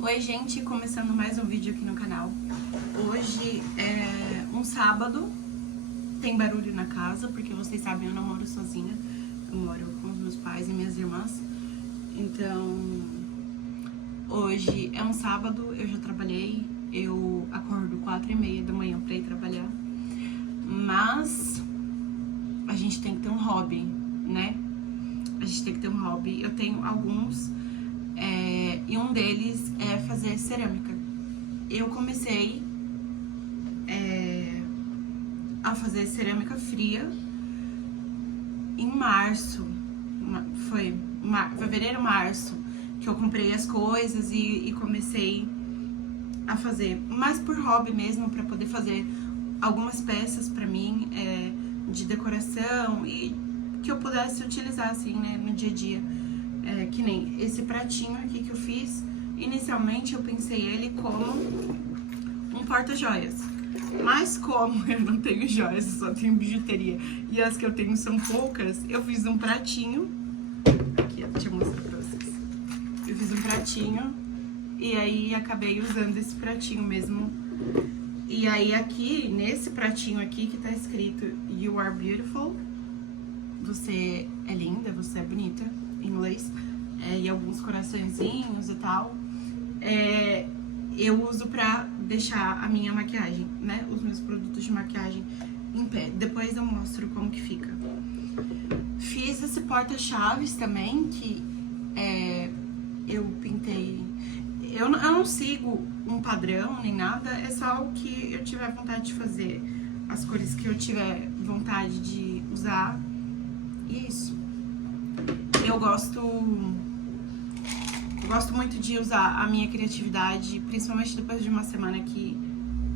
Oi gente, começando mais um vídeo aqui no canal. Hoje é um sábado, tem barulho na casa, porque vocês sabem, eu não moro sozinha. Eu moro com os meus pais e minhas irmãs. Então, hoje é um sábado, eu já trabalhei, eu acordo 4h30 da manhã pra ir trabalhar. Mas a gente tem que ter um hobby, né? A gente tem que ter um hobby. Eu tenho alguns, e um deles é fazer cerâmica. Eu comecei a fazer cerâmica fria em março. Foi fevereiro, março, que eu comprei as coisas e comecei a fazer, mas por hobby mesmo, pra poder fazer algumas peças pra mim, de decoração e que eu pudesse utilizar assim, né, no dia a dia. Que nem esse pratinho aqui que eu fiz. Inicialmente eu pensei ele como um porta-joias, mas como eu não tenho joias, eu só tenho bijuteria e as que eu tenho são poucas, eu fiz um pratinho. Aqui, deixa eu mostrar pra vocês. Eu fiz um pratinho e aí acabei usando esse pratinho mesmo. E aí aqui, nesse pratinho aqui que tá escrito You are beautiful, você é linda, você é bonita, em inglês, e alguns coraçõezinhos e tal. Eu uso pra deixar a minha maquiagem, né, os meus produtos de maquiagem em pé. Depois eu mostro como que fica. Fiz esse porta-chaves também, que eu pintei. Eu não sigo um padrão nem nada, é só o que eu tiver vontade de fazer, as cores que eu tiver vontade de usar, e é isso. Eu gosto muito de usar a minha criatividade, principalmente depois de uma semana que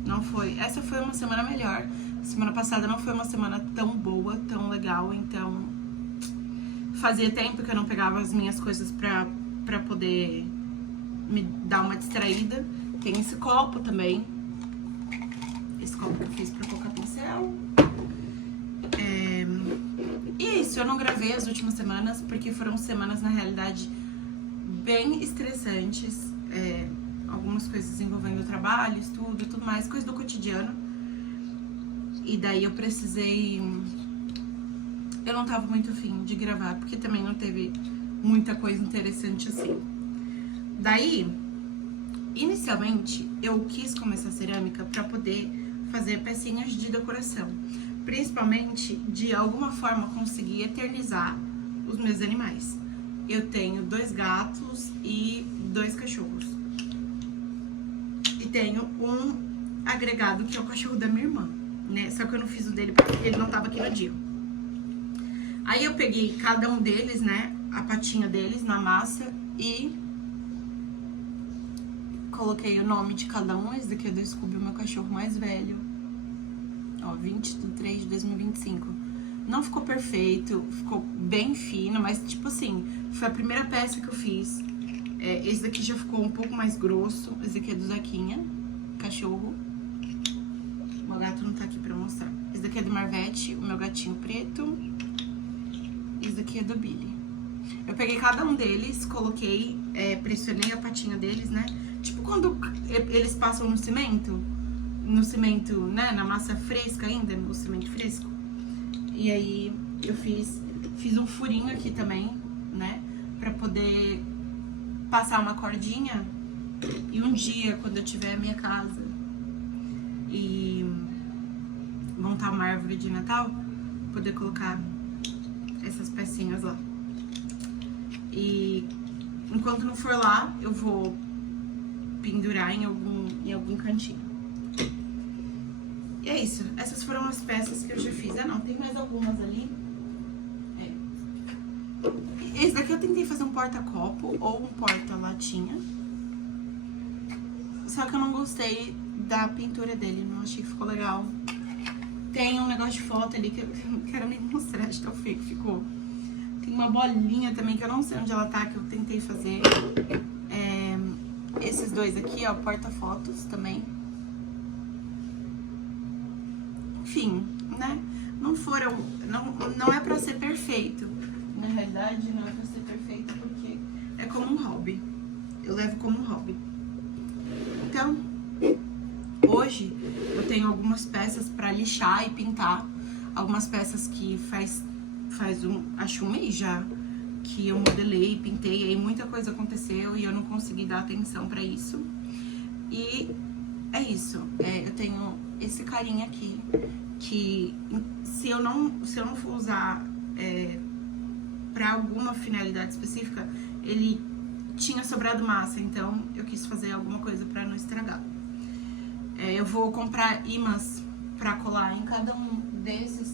não foi... Essa foi uma semana melhor. Semana passada não foi uma semana tão boa, tão legal, então fazia tempo que eu não pegava as minhas coisas pra poder me dar uma distraída. Tem esse copo também. Esse copo que eu fiz pra colocar pincel. E é isso, eu não gravei as últimas semanas, porque foram semanas, na realidade, bem estressantes. Algumas coisas envolvendo trabalho, estudo e tudo mais, coisa do cotidiano. E daí eu precisei... Eu não tava muito afim de gravar, porque também não teve muita coisa interessante assim. Daí, inicialmente, eu quis começar cerâmica pra poder fazer pecinhas de decoração. Principalmente, de alguma forma, conseguir eternizar os meus animais. Eu tenho 2 gatos e 2 cachorros. E tenho um agregado que é o cachorro da minha irmã, né? Só que eu não fiz o dele porque ele não tava aqui no dia. Aí eu peguei cada um deles, né? A patinha deles na massa e coloquei o nome de cada um. Esse daqui é do Scooby, o meu cachorro mais velho. Ó, 23 de 2025. Não ficou perfeito, ficou bem fino, mas tipo assim, foi a primeira peça que eu fiz. Esse daqui já ficou um pouco mais grosso. Esse daqui é do Zequinha, cachorro. O meu gato não tá aqui pra mostrar. Esse daqui é do Marvete, o meu gatinho preto. Esse daqui é do Billy. Eu peguei cada um deles, coloquei, pressionei a patinha deles, né? Tipo quando eles passam no cimento, né, na massa fresca ainda, no cimento fresco. E aí eu fiz um furinho aqui também, né, pra poder passar uma cordinha e um dia, quando eu tiver a minha casa e montar uma árvore de Natal, poder colocar essas pecinhas lá. E enquanto não for lá, eu vou pendurar em algum cantinho. E é isso, essas foram as peças que eu já fiz. Não, tem mais algumas ali. Esse daqui eu tentei fazer um porta-copo ou um porta-latinha. Só que eu não gostei da pintura dele, não achei que ficou legal. Tem um negócio de foto ali que eu não quero nem mostrar, de tão feio que ficou. Tem uma bolinha também que eu não sei onde ela tá, que eu tentei fazer. Esses dois aqui, ó, porta-fotos também. Enfim, né? Não é pra ser perfeito. Na realidade, não é pra ser perfeito porque é como um hobby. Eu levo como um hobby. algumas peças pra lixar e pintar. Algumas peças que faz acho um mês já que eu modelei, pintei, aí muita coisa aconteceu e eu não consegui dar atenção pra isso. E é isso, eu tenho esse carinha aqui, que se eu não for usar pra alguma finalidade específica, ele tinha sobrado massa, então eu quis fazer alguma coisa pra não estragar. Eu vou comprar imãs pra colar em cada um desses,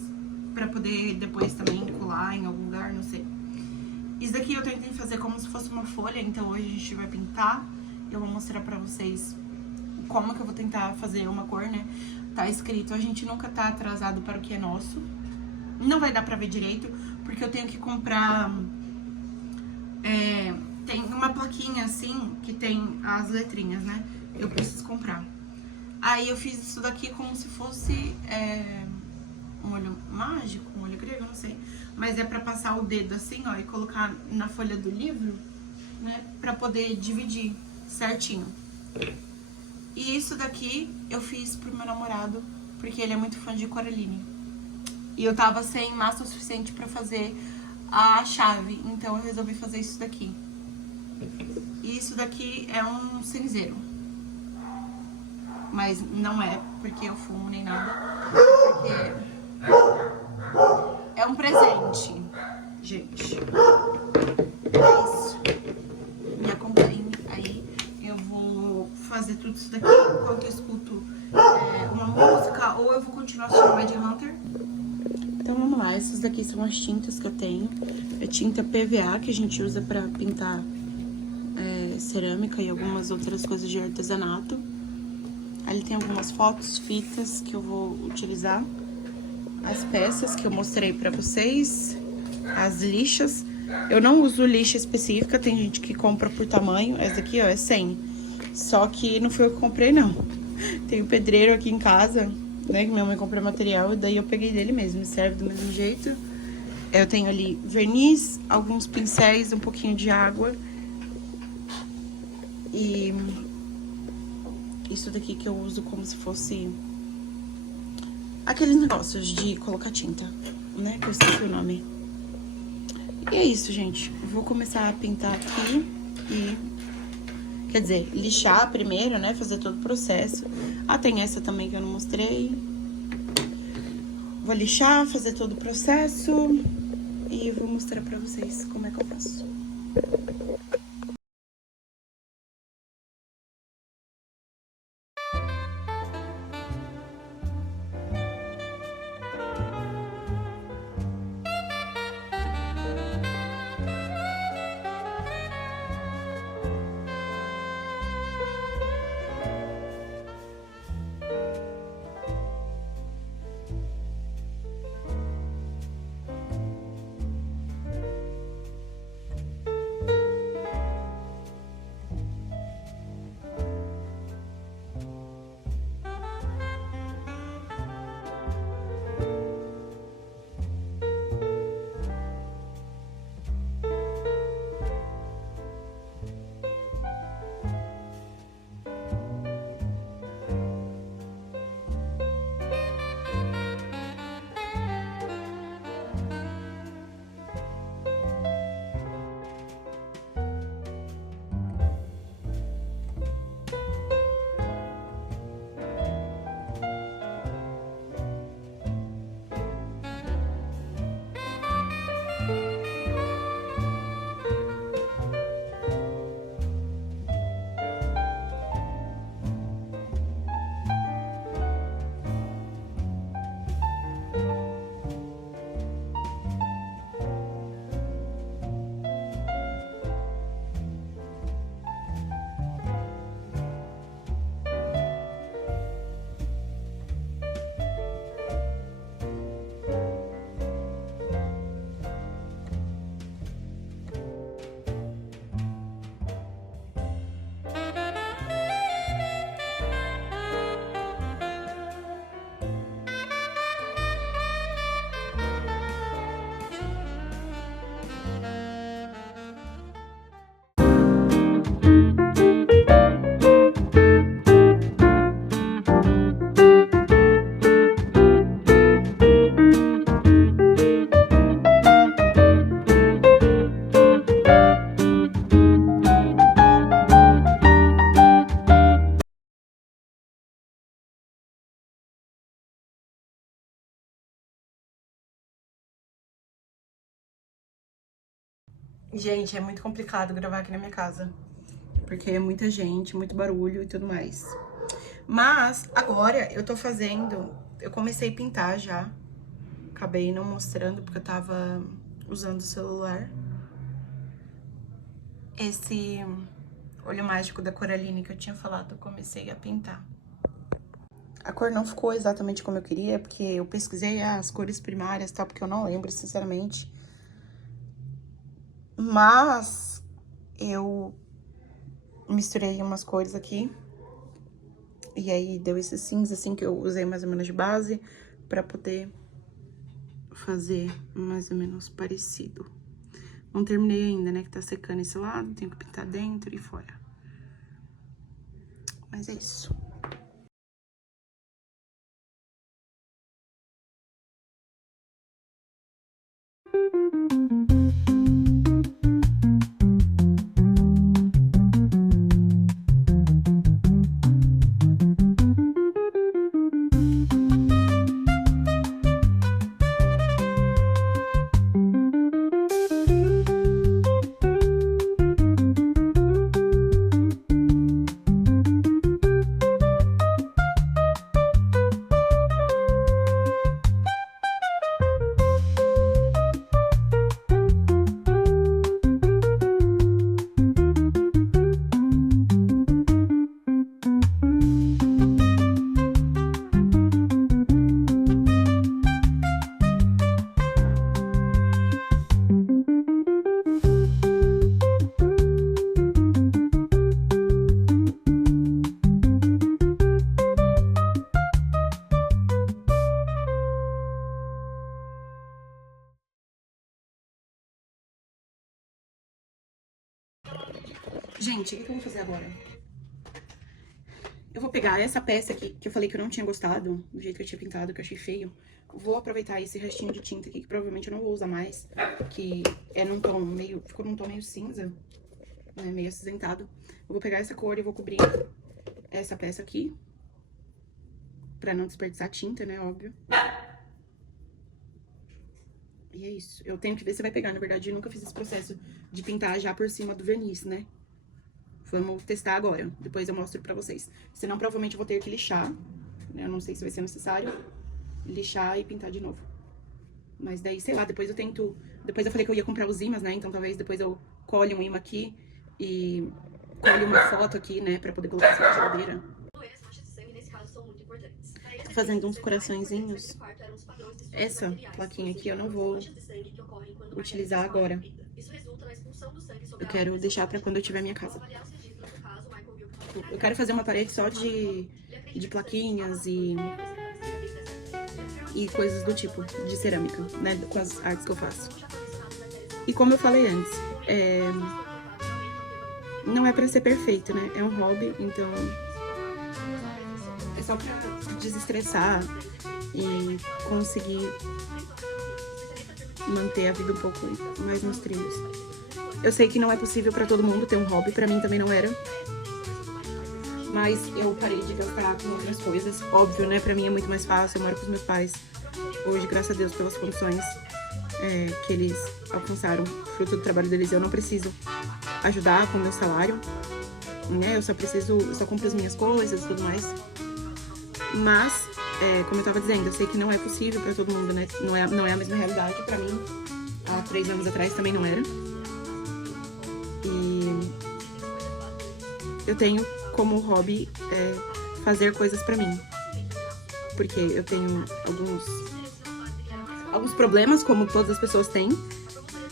pra poder depois também colar em algum lugar, não sei. Isso daqui eu tentei fazer como se fosse uma folha, então hoje a gente vai pintar. Eu vou mostrar pra vocês como que eu vou tentar fazer uma cor, né? Tá escrito, a gente nunca tá atrasado para o que é nosso. Não vai dar pra ver direito, porque eu tenho que comprar... tem uma plaquinha assim, que tem as letrinhas, né? Eu preciso comprar. Aí eu fiz isso daqui como se fosse um olho mágico, um olho grego, não sei. Mas é pra passar o dedo assim, ó, e colocar na folha do livro, né? Pra poder dividir certinho. E isso daqui eu fiz pro meu namorado, porque ele é muito fã de Coraline. E eu tava sem massa o suficiente pra fazer a chave, então eu resolvi fazer isso daqui. E isso daqui é um cinzeiro. Mas não é porque eu fumo nem nada, porque é um presente, gente. É isso. Me acompanhe aí. Eu vou fazer tudo isso daqui enquanto eu escuto uma música, ou eu vou continuar assistindo Mindhunter. Então vamos lá, essas daqui são as tintas que eu tenho. É tinta PVA, que a gente usa pra pintar cerâmica e algumas outras coisas de artesanato. Ali tem algumas fotos, fitas que eu vou utilizar. As peças que eu mostrei pra vocês. As lixas. Eu não uso lixa específica, tem gente que compra por tamanho. Essa daqui, ó, é 100. Só que não foi eu que comprei, não. Tem um pedreiro aqui em casa, né, que minha mãe comprou material, e daí eu peguei dele mesmo. Serve do mesmo jeito. Eu tenho ali verniz, alguns pincéis, um pouquinho de água. E isso daqui que eu uso como se fosse aqueles negócios de colocar tinta, né? Que eu esqueci o nome. E é isso, gente. Eu vou começar a pintar aqui e... Quer dizer, lixar primeiro, né? Fazer todo o processo. Ah, tem essa também que eu não mostrei. Vou lixar, fazer todo o processo e vou mostrar pra vocês como é que eu faço. Gente, é muito complicado gravar aqui na minha casa. Porque é muita gente, muito barulho e tudo mais. Mas, agora, eu tô fazendo... Eu comecei a pintar já. Acabei não mostrando, porque eu tava usando o celular. Esse olho mágico da Coraline que eu tinha falado, eu comecei a pintar. A cor não ficou exatamente como eu queria, porque eu pesquisei as cores primárias e tal, porque eu não lembro, sinceramente. Mas eu misturei umas cores aqui. E aí deu esse cinza, assim, que eu usei mais ou menos de base, pra poder fazer mais ou menos parecido. Não terminei ainda, né, que tá secando esse lado, tenho que pintar dentro e fora. Mas é isso. Gente, o que eu vou fazer agora? Eu vou pegar essa peça aqui, que eu falei que eu não tinha gostado, do jeito que eu tinha pintado, que eu achei feio. Vou aproveitar esse restinho de tinta aqui, que provavelmente eu não vou usar mais, que é num tom meio, ficou num tom meio cinza, né, meio acinzentado. Eu vou pegar essa cor e vou cobrir essa peça aqui, pra não desperdiçar tinta, né, óbvio. E é isso. Eu tenho que ver se vai pegar, na verdade, eu nunca fiz esse processo de pintar já por cima do verniz, né? Vamos testar agora, depois eu mostro pra vocês. Senão, provavelmente, eu vou ter que lixar, né? Eu não sei se vai ser necessário lixar e pintar de novo. Mas daí, sei lá, depois eu tento... Depois eu falei que eu ia comprar os ímãs, né? Então, talvez depois eu colhe um imã aqui e colhe uma foto aqui, né? Pra poder colocar assim na geladeira. Tô fazendo uns coraçõezinhos. Essa plaquinha aqui eu não vou utilizar agora. Eu quero deixar pra quando eu tiver minha casa. Eu quero fazer uma parede só de plaquinhas e coisas do tipo, de cerâmica, né? Com as artes que eu faço. E como eu falei antes, não é pra ser perfeito, né? É um hobby, então é só pra desestressar e conseguir manter a vida um pouco mais nos trilhos. Eu sei que não é possível pra todo mundo ter um hobby, pra mim também não era. Mas eu parei de gastar com outras coisas. Óbvio, né? Pra mim é muito mais fácil, eu moro com os meus pais. Hoje, graças a Deus, pelas condições que eles alcançaram, fruto do trabalho deles, eu não preciso ajudar com o meu salário, né? Eu só compro as minhas coisas e tudo mais. Mas, como eu tava dizendo, eu sei que não é possível pra todo mundo, né? Não é a mesma realidade pra mim. Há 3 anos atrás também não era. E eu tenho como hobby fazer coisas pra mim. Porque eu tenho alguns problemas, como todas as pessoas têm.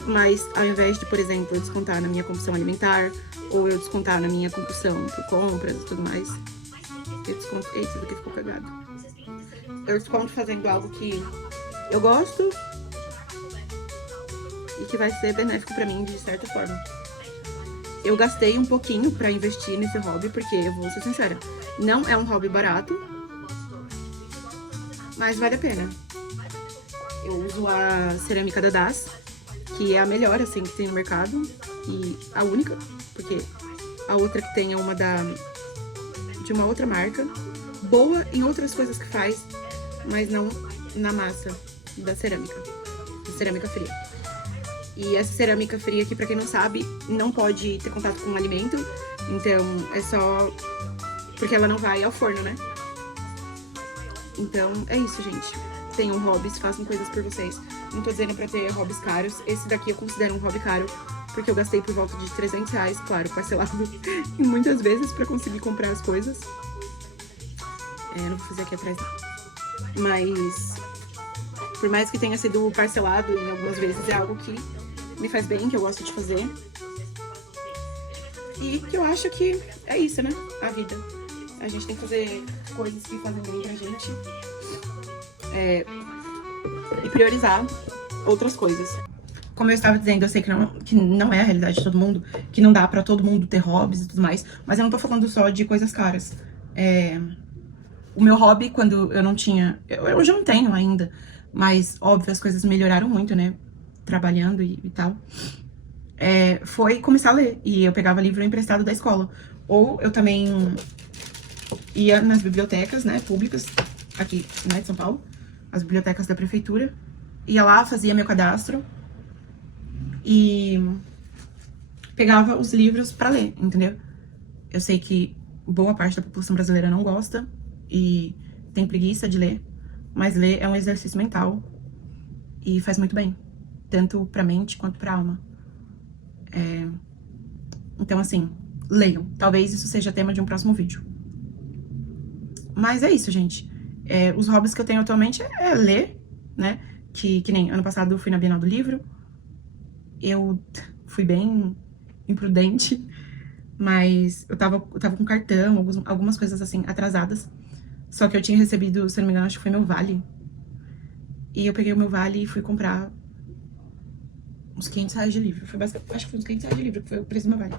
Mas ao invés de, por exemplo, eu descontar na minha compulsão alimentar, ou eu descontar na minha compulsão por compras e tudo mais, eu desconto... Eita, isso daqui ficou cagado. Eu desconto fazendo algo que eu gosto e que vai ser benéfico pra mim de certa forma. Eu gastei um pouquinho pra investir nesse hobby, porque, eu vou ser sincera, não é um hobby barato, mas vale a pena. Eu uso a cerâmica da Das, que é a melhor, assim, que tem no mercado, e a única, porque a outra que tem é uma de uma outra marca, boa em outras coisas que faz, mas não na massa da cerâmica fria. E essa cerâmica fria aqui, pra quem não sabe, não pode ter contato com o alimento. Então, é só porque ela não vai ao forno, né? Então, é isso, gente. Tenham hobbies, façam coisas por vocês. Não tô dizendo pra ter hobbies caros. Esse daqui eu considero um hobby caro, porque eu gastei por volta de R$300, claro, parcelado em muitas vezes pra conseguir comprar as coisas. Não vou fazer aqui atrás, não. Mas, por mais que tenha sido parcelado em algumas vezes, é algo que me faz bem, que eu gosto de fazer. E que eu acho que é isso, né? A vida. A gente tem que fazer coisas que fazem bem pra gente. E priorizar outras coisas. Como eu estava dizendo, eu sei que não é a realidade de todo mundo, que não dá pra todo mundo ter hobbies e tudo mais, mas eu não tô falando só de coisas caras. O meu hobby, quando eu não tinha... Eu já não tenho ainda, mas, óbvio, as coisas melhoraram muito, né? Trabalhando e tal. Foi começar a ler. E eu pegava livro emprestado da escola. Ou eu também ia nas bibliotecas, né, públicas, aqui, né, de São Paulo. As bibliotecas da prefeitura. Ia lá, fazia meu cadastro. E pegava os livros pra ler, entendeu? Eu sei que boa parte da população brasileira não gosta e tem preguiça de ler, mas ler é um exercício mental e faz muito bem, tanto pra mente quanto pra alma. Então, assim, leiam. Talvez isso seja tema de um próximo vídeo. Mas é isso, gente. Os hobbies que eu tenho atualmente é ler, né? Que nem ano passado eu fui na Bienal do Livro. Eu fui bem imprudente, mas eu tava com cartão, algumas coisas assim, atrasadas. Só que eu tinha recebido, se não me engano, acho que foi meu vale. E eu peguei o meu vale e fui comprar uns R$500 de livro. Acho que foi uns R$500 de livro, que foi o preço do meu vale.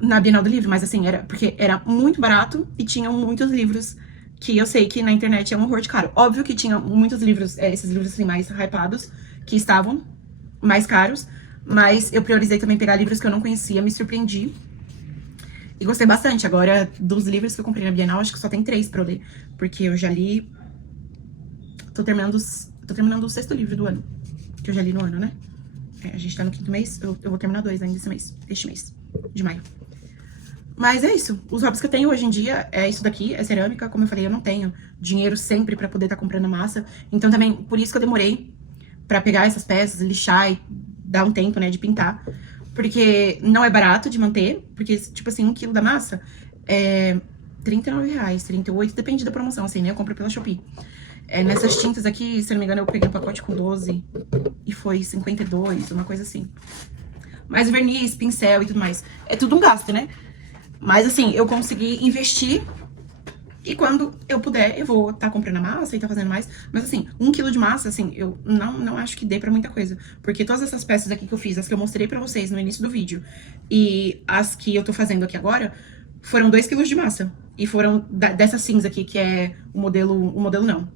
Na Bienal do Livro, mas assim, porque era muito barato e tinham muitos livros que eu sei que na internet é um horror de caro. Óbvio que tinha muitos livros, esses livros assim mais hypados, que estavam mais caros, mas eu priorizei também pegar livros que eu não conhecia, me surpreendi. E gostei bastante. Agora, dos livros que eu comprei na Bienal, acho que só tem 3 pra eu ler. Porque eu já li... Tô terminando o 6º livro do ano. Que eu já li no ano, né? A gente tá no 5º mês. Eu vou terminar 2 ainda este mês, de maio. Mas é isso. Os hobbies que eu tenho hoje em dia é isso daqui, é cerâmica. Como eu falei, eu não tenho dinheiro sempre pra poder estar comprando massa. Então também, por isso que eu demorei pra pegar essas peças, lixar e dar um tempo, né, de pintar. Porque não é barato de manter. Porque, tipo assim, 1 quilo da massa é R$39, 38, depende da promoção, assim, né? Eu compro pela Shopee. Nessas tintas aqui, se não me engano, eu peguei um pacote com 12 e foi 52, uma coisa assim. Mas verniz, pincel e tudo mais. É tudo um gasto, né? Mas assim, eu consegui investir e quando eu puder, eu vou estar comprando a massa e tá fazendo mais. Mas assim, 1 quilo de massa, assim, eu não acho que dê pra muita coisa. Porque todas essas peças aqui que eu fiz, as que eu mostrei pra vocês no início do vídeo e as que eu tô fazendo aqui agora, foram 2 quilos de massa. E foram dessa cinza aqui, que é o modelo não.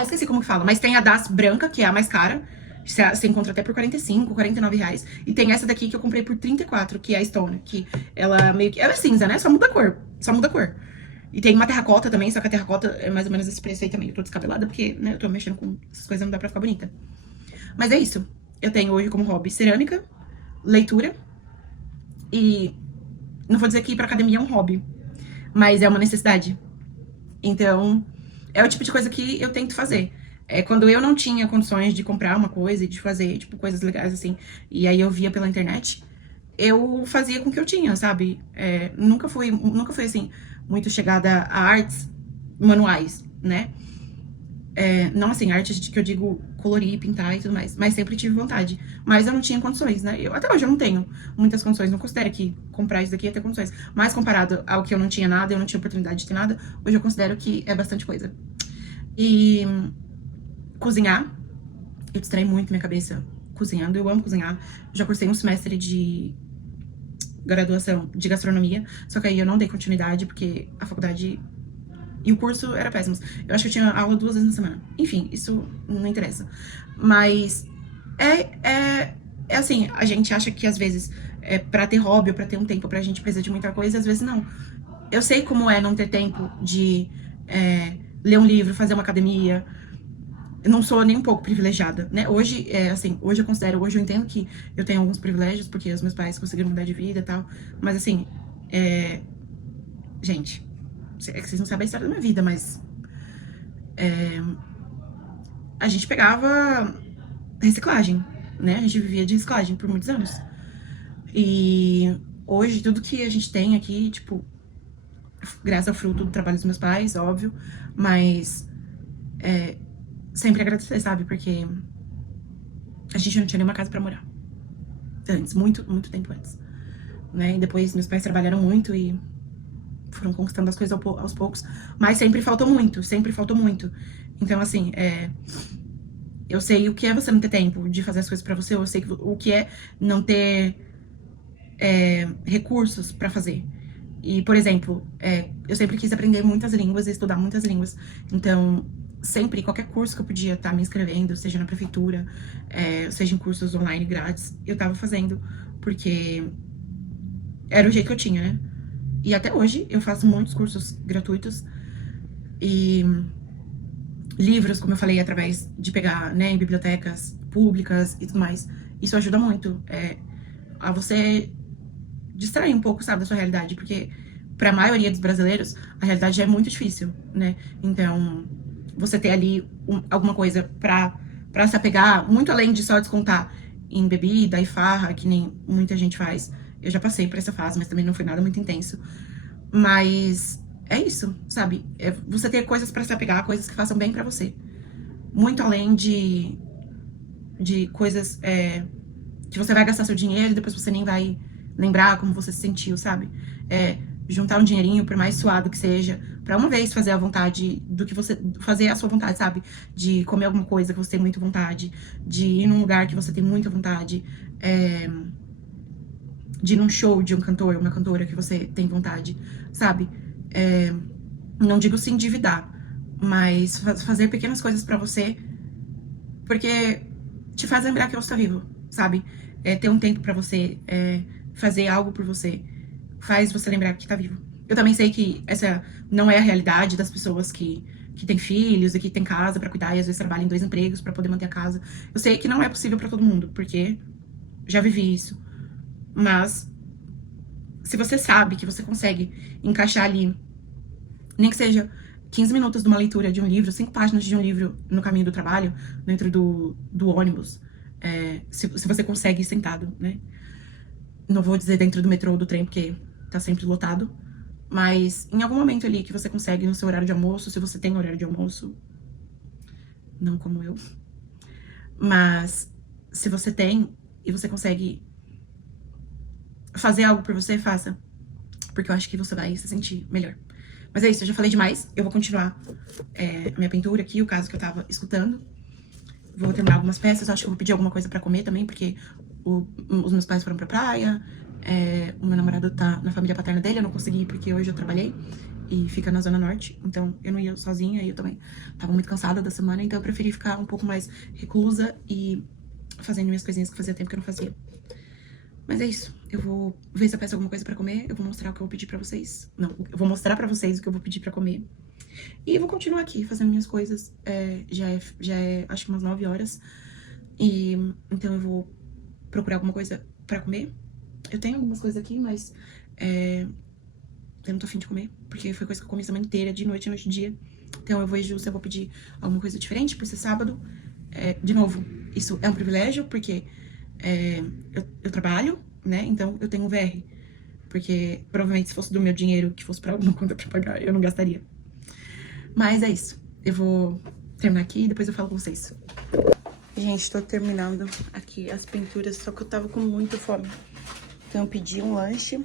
Esqueci como que fala. Mas tem a das branca, que é a mais cara. Você encontra até por 45, 49 reais. E tem essa daqui que eu comprei por 34, que é a Stone. Que ela meio que... Ela é cinza, né? Só muda a cor. Só muda a cor. E tem uma terracota também, só que a terracota é mais ou menos esse preço aí também. Eu tô descabelada porque, né, eu tô mexendo com essas coisas, não dá pra ficar bonita. Mas é isso. Eu tenho hoje como hobby cerâmica, leitura. E não vou dizer que ir pra academia é um hobby, mas é uma necessidade. Então, é o tipo de coisa que eu tento fazer. Quando eu não tinha condições de comprar uma coisa e de fazer, tipo, coisas legais, assim, e aí eu via pela internet, eu fazia com o que eu tinha, sabe? Nunca fui, assim, muito chegada a artes manuais, né? Não, assim, artes que eu digo colorir, pintar e tudo mais, mas sempre tive vontade. Mas eu não tinha condições, né? Até hoje eu não tenho muitas condições, não considero que comprar isso daqui ia ter condições. Mas comparado ao que eu não tinha nada, eu não tinha oportunidade de ter nada, hoje eu considero que é bastante coisa. E cozinhar, eu distraí muito minha cabeça cozinhando, eu amo cozinhar. Já cursei um semestre de graduação de gastronomia, só que aí eu não dei continuidade porque a faculdade e o curso era péssimo. Eu acho que eu tinha aula 2 vezes na semana. Enfim, isso não interessa. Mas assim, a gente acha que às vezes pra ter hobby ou pra ter um tempo pra gente precisa de muita coisa, e às vezes não. Eu sei como é não ter tempo de ler um livro, fazer uma academia, eu não sou nem um pouco privilegiada, né? Hoje, assim, hoje eu entendo que eu tenho alguns privilégios, porque os meus pais conseguiram mudar de vida e tal, mas assim, gente, é que vocês não sabem a história da minha vida, mas a gente pegava reciclagem, né? A gente vivia de reciclagem por muitos anos. E hoje, tudo que a gente tem aqui, tipo, graças ao fruto do trabalho dos meus pais, óbvio, mas sempre agradecer, sabe? Porque a gente não tinha nenhuma casa pra morar. Antes, muito, muito tempo antes. Né? E depois meus pais trabalharam muito e foram conquistando as coisas aos poucos. Mas sempre faltou muito, sempre faltou muito. Então, assim, eu sei o que é você não ter tempo de fazer as coisas pra você, eu sei o que é não ter recursos pra fazer. E, por exemplo, eu sempre quis aprender muitas línguas e estudar muitas línguas. Então, sempre, qualquer curso que eu podia estar me inscrevendo, seja na prefeitura, seja em cursos online grátis, eu tava fazendo, porque era o jeito que eu tinha, né? E até hoje eu faço muitos cursos gratuitos e livros, como eu falei, através de pegar, né, em bibliotecas públicas e tudo mais. Isso ajuda muito a você distrair um pouco, sabe, da sua realidade, porque para a maioria dos brasileiros a realidade é muito difícil, né? Então, você ter ali alguma coisa para se apegar, muito além de só descontar em bebida e farra, que nem muita gente faz. Eu já passei por essa fase, mas também não foi nada muito intenso. Mas é isso, sabe? Você ter coisas para se apegar, coisas que façam bem para você. Muito além de coisas que você vai gastar seu dinheiro e depois você nem vai lembrar como você se sentiu, sabe? Juntar um dinheirinho, por mais suado que seja, pra uma vez fazer a vontade do que você... Fazer a sua vontade, sabe? De comer alguma coisa que você tem muita vontade, de ir num lugar que você tem muita vontade, de ir num show de um cantor, uma cantora que você tem vontade, sabe? Não digo se endividar, mas fazer pequenas coisas pra você, porque te faz lembrar que você tá vivo, sabe? Ter um tempo pra você, fazer algo por você, faz você lembrar que tá vivo. Eu também sei que essa não é a realidade das pessoas que têm filhos e que têm casa pra cuidar e às vezes trabalham em 2 empregos pra poder manter a casa. Eu sei que não é possível pra todo mundo, porque já vivi isso. Mas se você sabe que você consegue encaixar ali, nem que seja 15 minutos de uma leitura de um livro, 5 páginas de um livro no caminho do trabalho, dentro do ônibus, se você consegue ir sentado, né? Não vou dizer dentro do metrô ou do trem, porque tá sempre lotado, mas em algum momento ali que você consegue no seu horário de almoço, se você tem horário de almoço, não como eu, mas se você tem e você consegue fazer algo por você, faça, porque eu acho que você vai se sentir melhor. Mas é isso, eu já falei demais, eu vou continuar a minha pintura aqui, o caso que eu tava escutando. Vou terminar algumas peças, acho que eu vou pedir alguma coisa pra comer também, porque os meus pais foram pra praia, o meu namorado tá na família paterna dele, eu não consegui ir porque hoje eu trabalhei e fica na Zona Norte, então eu não ia sozinha e eu também tava muito cansada da semana, então eu preferi ficar um pouco mais reclusa e fazendo minhas coisinhas que fazia tempo que eu não fazia. Mas é isso, eu vou ver se eu peço alguma coisa pra comer, eu vou mostrar o que eu vou pedir pra vocês. Não, eu vou mostrar pra vocês o que eu vou pedir pra comer. E eu vou continuar aqui fazendo minhas coisas, já é acho que umas 9 horas. E então eu vou procurar alguma coisa pra comer. Eu tenho algumas coisas aqui, mas eu não tô afim de comer, porque foi coisa que eu comi a semana inteira, de noite e dia. Então eu vou ir justo, eu vou pedir alguma coisa diferente por ser sábado. De novo, isso é um privilégio, porque eu trabalho, né? Então eu tenho um VR. Porque provavelmente se fosse do meu dinheiro, que fosse pra alguma conta pra pagar, eu não gastaria. Mas é isso. Eu vou terminar aqui e depois eu falo com vocês. Gente, tô terminando aqui as pinturas, só que eu tava com muita fome. Então eu pedi um lanche.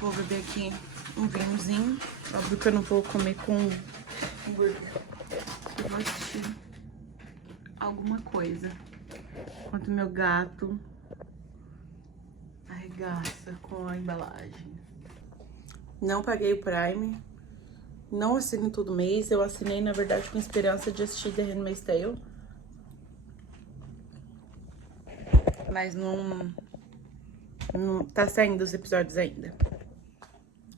Vou beber aqui um vinhozinho. Óbvio que eu não vou comer com hambúrguer. Eu vou assistir alguma coisa. Enquanto meu gato arregaça com a embalagem. Não paguei o Prime. Não assino todo mês. Eu assinei, na verdade, com esperança de assistir The Handmaid's Tale. Mas não tá saindo os episódios ainda.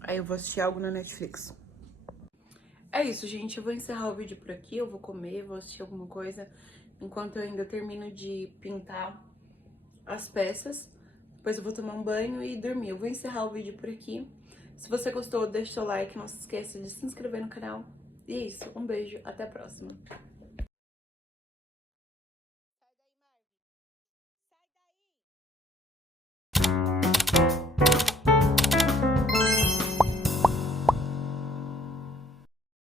Aí eu vou assistir algo na Netflix. É isso, gente. Eu vou encerrar o vídeo por aqui. Eu vou comer, vou assistir alguma coisa. Enquanto eu ainda termino de pintar as peças. Depois eu vou tomar um banho e dormir. Eu vou encerrar o vídeo por aqui. Se você gostou, deixa seu like. Não se esqueça de se inscrever no canal. E é isso. Um beijo. Até a próxima.